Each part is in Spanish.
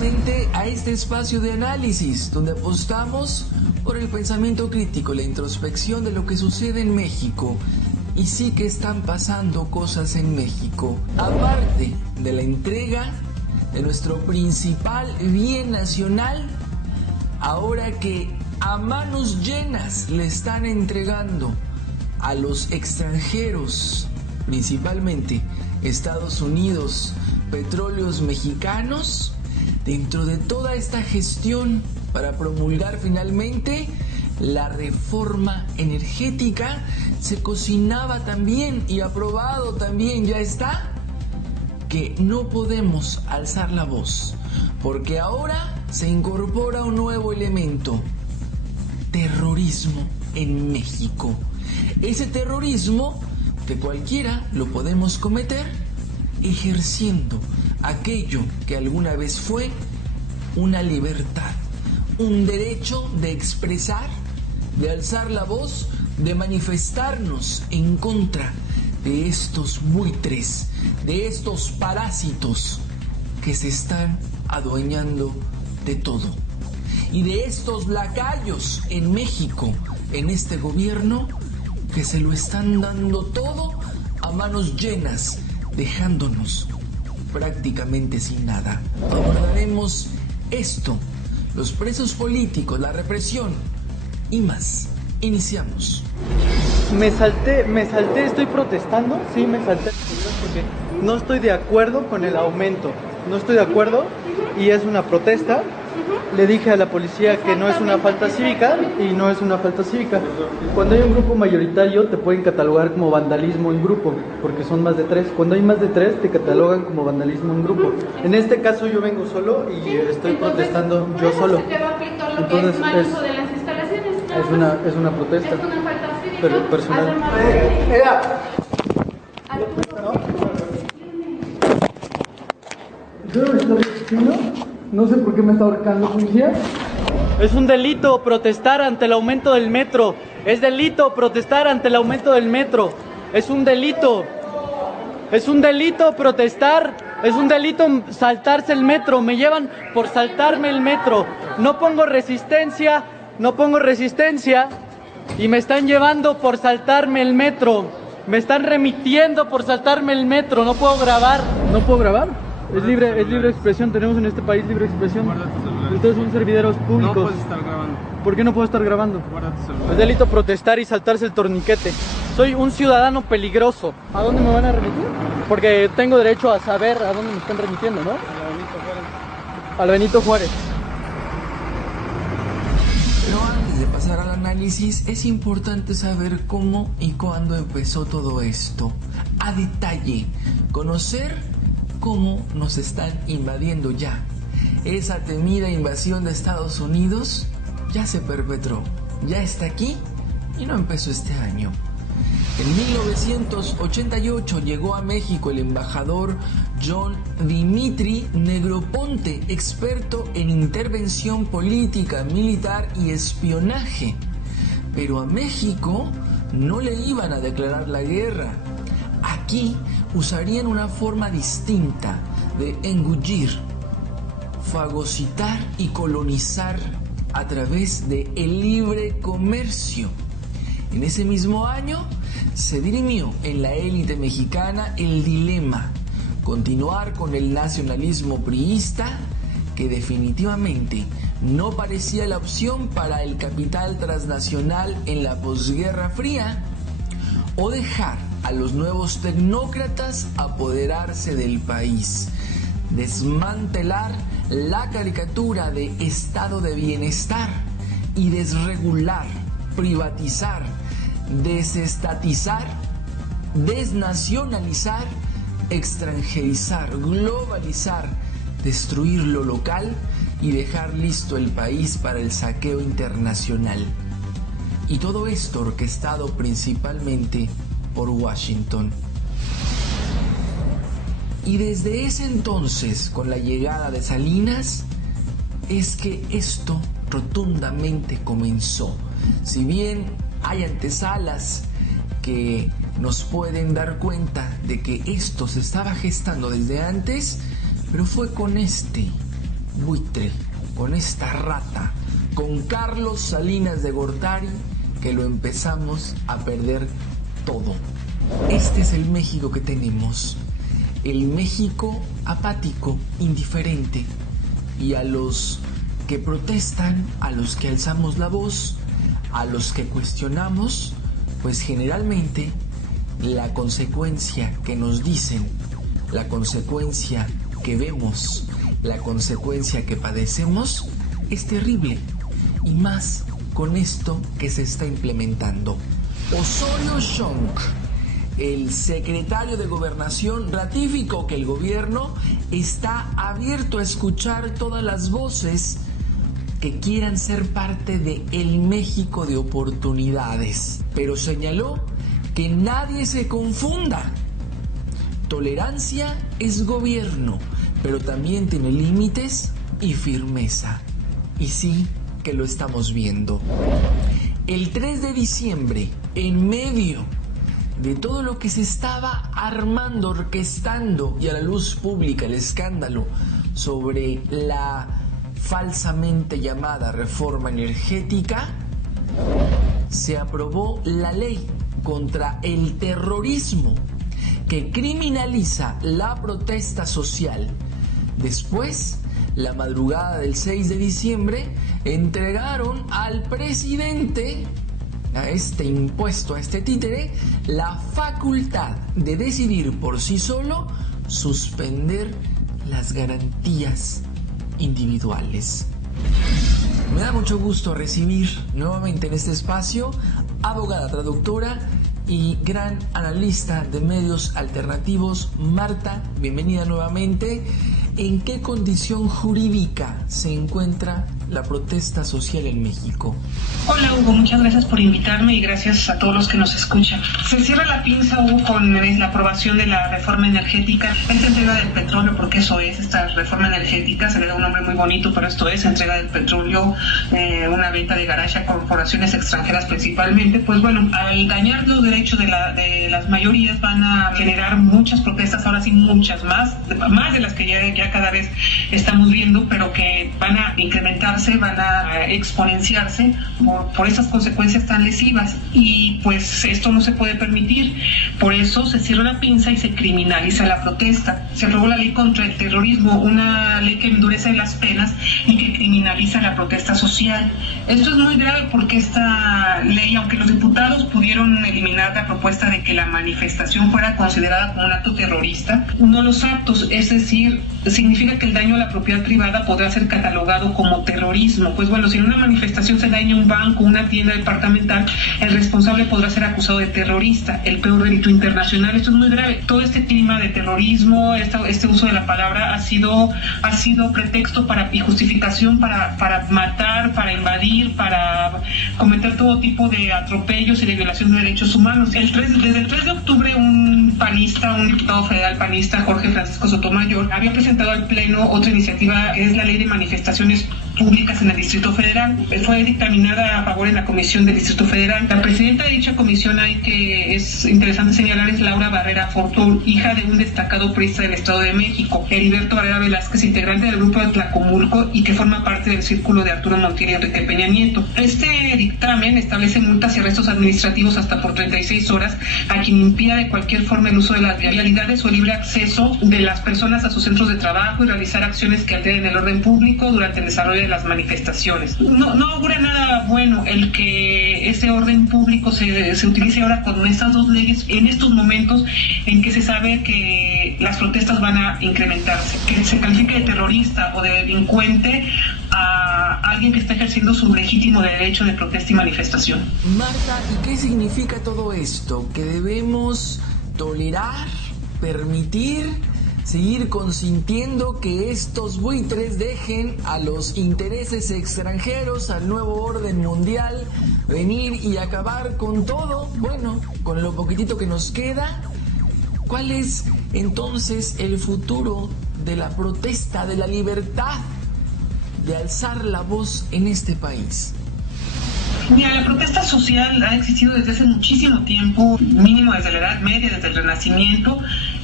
nuevamente a este espacio de análisis donde apostamos por el pensamiento crítico, la introspección de lo que sucede en México. Y sí que están pasando cosas en México. Aparte de la entrega de nuestro principal bien nacional, ahora que a manos llenas le están entregando a los extranjeros, principalmente Estados Unidos, petróleos mexicanos, dentro de toda esta gestión para promulgar finalmente la reforma energética, se cocinaba también y aprobado también, ya está, que no podemos alzar la voz, porque ahora se incorpora un nuevo elemento: terrorismo en México. Ese terrorismo que cualquiera lo podemos cometer ejerciendo aquello que alguna vez fue una libertad, un derecho de expresar, de alzar la voz, de manifestarnos en contra de estos buitres, de estos parásitos que se están adueñando de todo. Y de estos lacayos en México, en este gobierno, que se lo están dando todo a manos llenas, dejándonos prácticamente sin nada. Abordaremos esto, los presos políticos, la represión y más. Iniciamos. Me salté, estoy protestando, sí, me salté porque no estoy de acuerdo con el aumento, no estoy de acuerdo y es una protesta. Le dije a la policía que no es una falta cívica y no es una falta cívica. Cuando hay un grupo mayoritario te pueden catalogar como vandalismo en grupo, porque son más de 3. Cuando hay más de 3 te catalogan como vandalismo en grupo. En este caso yo vengo solo y estoy protestando yo solo. Entonces es una protesta. Es una falta cívica, pero personal. No sé por qué me está ahorcando, policía. Es un delito protestar ante el aumento del metro. Es delito protestar ante el aumento del metro. Es un delito. Es un delito protestar. Es un delito saltarse el metro. Me llevan por saltarme el metro. No pongo resistencia. Y me están llevando por saltarme el metro. Me están remitiendo por saltarme el metro. No puedo grabar. ¿No puedo grabar? Es libre expresión, tenemos en este país libre expresión. Ustedes son servideros públicos. No puedes estar grabando. ¿Por qué no puedo estar grabando? Guarda tu celular. Es delito protestar y saltarse el torniquete. Soy un ciudadano peligroso. ¿A dónde me van a remitir? Porque tengo derecho a saber a dónde me están remitiendo, ¿no? Al Benito Juárez. Pero antes de pasar al análisis, es importante saber cómo y cuándo empezó todo esto. A detalle, conocer cómo nos están invadiendo ya. Esa temida invasión de Estados Unidos ya se perpetró, ya está aquí y no empezó este año. En 1988 llegó a México el embajador John Dimitri Negroponte, experto en intervención política, militar y espionaje. Pero a México no le iban a declarar la guerra. Aquí usarían una forma distinta de engullir, fagocitar y colonizar a través del libre comercio. En ese mismo año se dirimió en la élite mexicana el dilema: continuar con el nacionalismo priista, que definitivamente no parecía la opción para el capital transnacional en la posguerra fría, o dejar a los nuevos tecnócratas apoderarse del país, desmantelar la caricatura de estado de bienestar y desregular, privatizar, desestatizar, desnacionalizar, extranjerizar, globalizar, destruir lo local y dejar listo el país para el saqueo internacional. Y todo esto orquestado principalmente por Washington. Y desde ese entonces, con la llegada de Salinas, es que esto rotundamente comenzó. Si bien hay antesalas que nos pueden dar cuenta de que esto se estaba gestando desde antes, pero fue con este buitre, con esta rata, con Carlos Salinas de Gortari, que lo empezamos a perder todo. Este es el México que tenemos, el México apático, indiferente, y a los que protestan, a los que alzamos la voz, a los que cuestionamos, pues generalmente la consecuencia que nos dicen, la consecuencia que vemos, la consecuencia que padecemos es terrible, y más con esto que se está implementando. Osorio Chong, el secretario de Gobernación, ratificó que el gobierno está abierto a escuchar todas las voces que quieran ser parte de el México de oportunidades, pero señaló que nadie se confunda. Tolerancia es gobierno, pero también tiene límites y firmeza. Y sí que lo estamos viendo. El 3 de diciembre, en medio de todo lo que se estaba armando, orquestando y a la luz pública el escándalo sobre la falsamente llamada reforma energética, se aprobó la ley contra el terrorismo que criminaliza la protesta social. Después, la madrugada del 6 de diciembre, entregaron al presidente, a este impuesto, a este títere, la facultad de decidir por sí solo suspender las garantías individuales. Me da mucho gusto recibir nuevamente en este espacio abogada, traductora y gran analista de medios alternativos, Marta. Bienvenida nuevamente. ¿En qué condición jurídica se encuentra la protesta social en México? Hola Hugo, muchas gracias por invitarme y gracias a todos los que nos escuchan. Se cierra la pinza, Hugo, con la aprobación de la reforma energética, esta entrega del petróleo, porque eso es, esta reforma energética, se le da un nombre muy bonito, pero esto es entrega del petróleo, una venta de garaje a corporaciones extranjeras principalmente. Pues bueno, al dañar los derechos de las mayorías van a generar muchas protestas, ahora sí muchas más de las que ya cada vez estamos viendo, pero que van a incrementarse, van a exponenciarse por esas consecuencias tan lesivas, y pues esto no se puede permitir. Por eso se cierra la pinza y se criminaliza la protesta. Se aprobó la ley contra el terrorismo, una ley que endurece las penas y que criminaliza la protesta social. Esto es muy grave porque esta ley, aunque los diputados pudieron eliminar la propuesta de que la manifestación fuera considerada como un acto terrorista, uno de los actos, es decir, significa que el daño a la propiedad privada podrá ser catalogado como terrorismo. Pues bueno, si en una manifestación se daña un banco, una tienda departamental, el responsable podrá ser acusado de terrorista, el peor delito internacional. Esto es muy grave. Todo este clima de terrorismo, este uso de la palabra ha sido pretexto y justificación para matar, para invadir, para cometer todo tipo de atropellos y de violación de derechos humanos. Desde el 3 de octubre, un diputado federal panista, Jorge Francisco Sotomayor, había presentado al Pleno otra iniciativa, que es la Ley de Manifestaciones Públicas en el Distrito Federal. Fue dictaminada a favor en la Comisión del Distrito Federal. La presidenta de dicha comisión, que es interesante señalar, es Laura Barrera Fortún, hija de un destacado priista del Estado de México, Heriberto Barrera Velázquez, integrante del grupo de Tlacomulco y que forma parte del círculo de Arturo Montiel y Enrique Peña Nieto. Este dictamen establece multas y arrestos administrativos hasta por 36 horas a quien impida de cualquier forma el uso de las vialidades o el libre acceso de las personas a sus centros de trabajo y realizar acciones que alteren el orden público durante el desarrollo de las manifestaciones. No augura nada bueno el que ese orden público se utilice ahora con estas dos leyes en estos momentos en que se sabe que las protestas van a incrementarse, que se califique de terrorista o de delincuente a alguien que está ejerciendo su legítimo derecho de protesta y manifestación. Marta, ¿y qué significa todo esto? ¿Que debemos tolerar, permitir, seguir consintiendo que estos buitres dejen a los intereses extranjeros, al nuevo orden mundial, venir y acabar con todo? Bueno, con lo poquitito que nos queda. ¿Cuál es entonces el futuro de la protesta, de la libertad de alzar la voz en este país? Mira, la protesta social ha existido desde hace muchísimo tiempo, mínimo desde la Edad Media, desde el Renacimiento,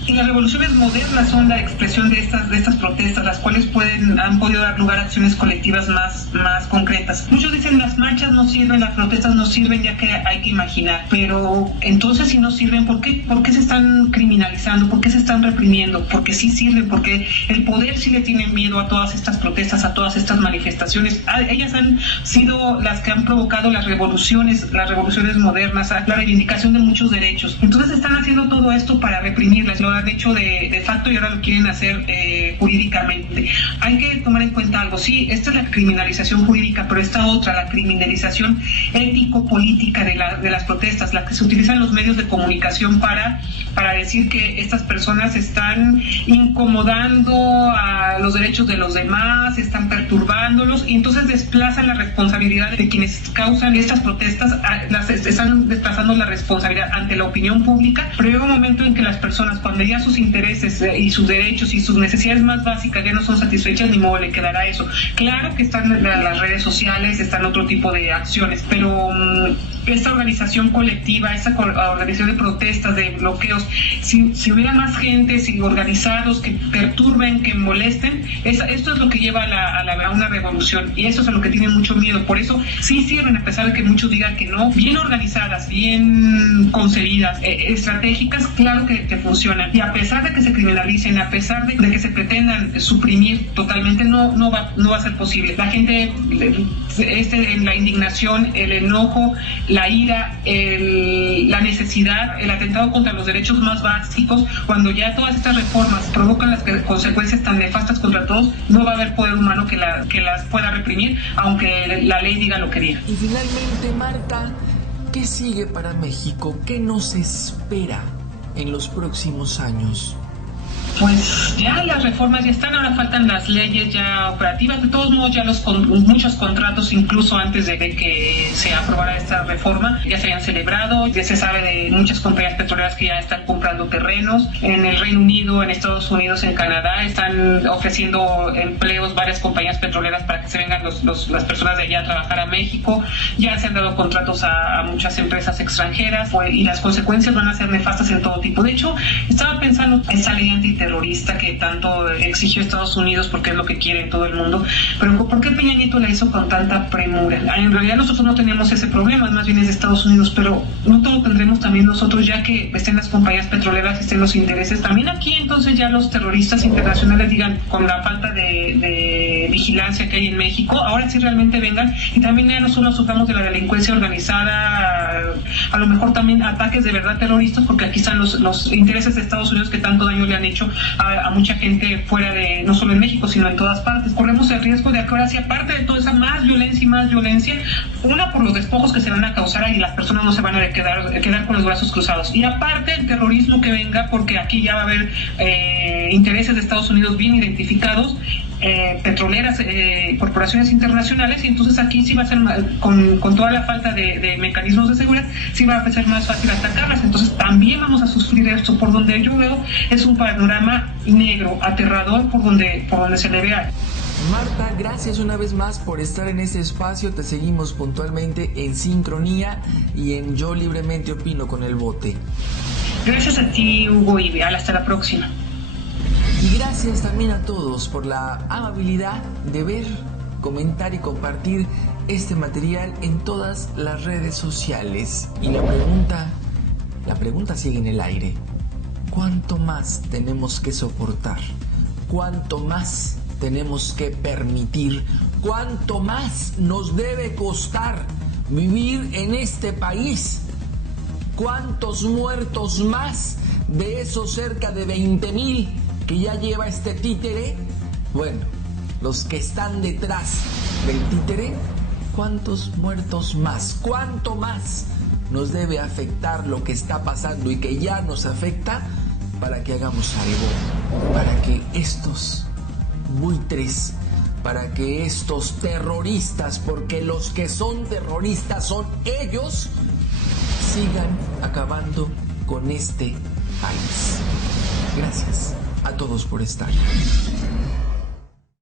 Y las revoluciones modernas son la expresión de estas protestas, las cuales han podido dar lugar a acciones colectivas más concretas. Muchos dicen las marchas no sirven, las protestas no sirven, ya que hay que imaginar. Pero entonces, si no sirven, ¿por qué se están criminalizando? ¿Por qué se están reprimiendo? Porque sí sirven, porque el poder sí le tiene miedo a todas estas protestas, a todas estas manifestaciones. Ellas han sido las que han provocado las revoluciones modernas, la reivindicación de muchos derechos. Entonces están haciendo todo esto para reprimirlas. Lo han hecho de facto y ahora lo quieren hacer jurídicamente. Hay que tomar en cuenta algo. Sí, esta es la criminalización jurídica, pero esta otra, la criminalización ético-política de las protestas, la que se utilizan los medios de comunicación para decir que estas personas están incomodando a los derechos de los demás, están perturbándolos, y entonces desplazan la responsabilidad de quienes causan estas protestas, están desplazando la responsabilidad ante la opinión pública. Pero llega un momento en que las personas, cuando ya sus intereses y sus derechos y sus necesidades más básicas ya no son satisfechas, ni modo le quedará eso. Claro que están las redes sociales, están otro tipo de acciones, pero esta organización colectiva, esta organización de protestas, de bloqueos, si hubiera más gente, si organizados que perturben, que molesten, esto es lo que lleva a una revolución, y eso es a lo que tienen mucho miedo. Por eso sí sirven, a pesar de que muchos digan que no, bien organizadas, bien concebidas, estratégicas, claro que funcionan. Y a pesar de que se criminalicen, a pesar de que se pretendan suprimir totalmente, no va a ser posible. La gente, en la indignación, el enojo, la ira, la necesidad, el atentado contra los derechos más básicos, cuando ya todas estas reformas provocan las consecuencias tan nefastas contra todos, no va a haber poder humano que las pueda reprimir, aunque la ley diga lo que diga. Y finalmente, Marta, ¿qué sigue para México? ¿Qué nos espera en los próximos años? Pues ya las reformas ya están, ahora faltan las leyes ya operativas. De todos modos, ya muchos contratos, incluso antes de que se aprobara esta reforma, ya se habían celebrado. Ya se sabe de muchas compañías petroleras que ya están comprando terrenos. En el Reino Unido, en Estados Unidos, en Canadá, están ofreciendo empleos varias compañías petroleras para que se vengan las personas de allá a trabajar a México. Ya se han dado contratos a muchas empresas extranjeras, y las consecuencias van a ser nefastas en todo tipo. De hecho, estaba pensando en esa ley antiterrorista que tanto exigió Estados Unidos, porque es lo que quiere todo el mundo, pero ¿por qué Peña Nieto la hizo con tanta premura? En realidad nosotros no tenemos ese problema, más bien es de Estados Unidos, pero no todo lo tendremos también nosotros, ya que estén las compañías petroleras, estén los intereses también aquí. Entonces ya los terroristas internacionales digan, con la falta de vigilancia que hay en México, ahora sí realmente vengan, y también ya nosotros suframos de la delincuencia organizada, a lo mejor también ataques de verdad terroristas, porque aquí están los intereses de Estados Unidos que tanto daño le han hecho a mucha gente fuera de, no solo en México, sino en todas partes. Corremos el riesgo de que ahora sí, aparte de toda esa más violencia, una, por los despojos que se van a causar y las personas no se van a quedar con los brazos cruzados, y aparte el terrorismo que venga, porque aquí ya va a haber intereses de Estados Unidos bien identificados, petroleras, corporaciones internacionales, y entonces aquí sí va a ser, con toda la falta de mecanismos de seguridad, sí va a ser más fácil atacarlas. Entonces también vamos a sufrir esto. Por donde yo veo, es un panorama negro, aterrador, por donde se le vea. Marta, gracias una vez más por estar en este espacio. Te seguimos puntualmente en Sincronía y en Yo Libremente Opino con el Bote. Gracias a ti, Hugo, y hasta la próxima. Y gracias también a todos por la amabilidad de ver, comentar y compartir este material en todas las redes sociales. Y la pregunta sigue en el aire. ¿Cuánto más tenemos que soportar? ¿Cuánto más tenemos que permitir? ¿Cuánto más nos debe costar vivir en este país? ¿Cuántos muertos más de esos cerca de 20,000 que ya lleva este títere? Bueno, los que están detrás del títere, ¿cuántos muertos más? ¿Cuánto más nos debe afectar lo que está pasando y que ya nos afecta para que hagamos algo? Para que estos buitres, para que estos terroristas, porque los que son terroristas son ellos, sigan acabando con este país. Gracias a todos por estar.